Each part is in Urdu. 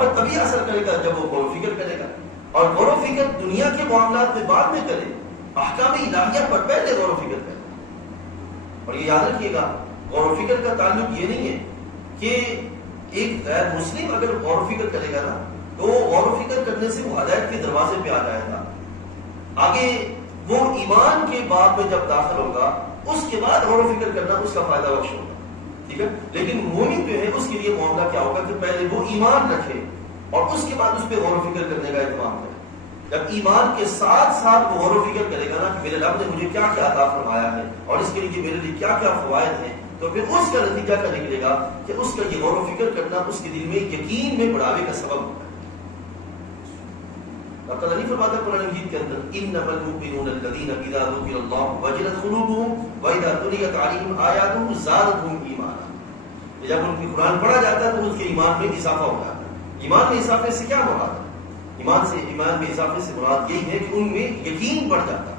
معرفت تبھی اثر کرے گا جب وہ غور و فکر کرے گا، اور غور و فکر دنیا کے معاملات میں بعد میں کرے، احکام الہیہ پر پہلے غور و فکر کرے۔ اور یہ یاد رکھیے گا، غور و فکر کا تعلق یہ نہیں ہے کہ ایک غیر مسلم اگر غور و فکر کرے گا نا تو غور و فکر کرنے سے وہ ہدایت کے دروازے پہ آ جائے گا، آگے وہ ایمان کے باب میں جب داخل ہوگا اس کے بعد غور و فکر کرنا اس کا فائدہ بخش ہوگا، ٹھیک ہے۔ لیکن مومن جو ہے اس کے لیے معاملہ کیا ہوگا کہ پہلے وہ ایمان رکھے اور اس کے بعد اس پہ غور و فکر کرنے کا اہتمام کرے۔ جب ایمان کے ساتھ ساتھ وہ غور و فکر کرے گا نا کہ میرے رب نے مجھے کیا کیا عطا فرمایا ہے اور اس کے لیے میرے لیے کیا کیا فوائد ہیں، تو پھر اس کا نتیجہ کیا نکلے گا کہ اس کا یہ غور و فکر کرنا اس کے دل میں یقین میں بڑھاوے کا سبب ہوگا۔ اللہ تعالیٰ نہیں فرماتا قرآن مجید کے اندر انما المؤمنون الذین اذا ذکر اللہ وجلت قلوبهم واذا تلیت علیہم آیاتہ زادتہم ایمانا، جب ان کی قرآن پڑھا جاتا ہے تو اس کے ایمان میں اضافہ ہو جاتا ہے۔ ایمان میں اضافے سے کیا مراد ہے؟ ایمان میں اضافے سے مراد یہی ہے کہ ان میں یقین بڑھ جاتا ہے۔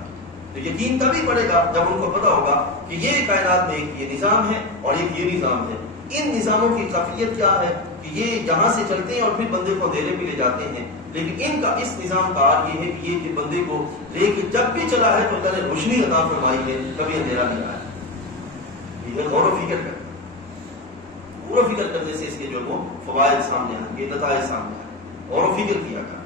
تو یقین تبھی بڑھے گا جب ان کو پتا ہوگا کہ یہ کائنات میں ایک یہ نظام ہے اور ایک یہ نظام ہے، ان نظاموں کی خفیت کیا ہے کہ یہ یہاں سے چلتے ہیں اور پھر بندے کو اندھیرے پہ لے جاتے ہیں، لیکن ان کا اس نظام کا یہ ہے کہ یہ بندے کو لے کے جب بھی چلا ہے تو اللہ نے روشنی عطا فرمائی ہے، کبھی اندھیرا نہیں آیا۔ یہ غور و فکر کرنا، غور و فکر کرنے سے اس کے جو وہ فوائد سامنے آئیں گے، نتائج سامنے آئیں گے، غور و فکر کیا کرنا۔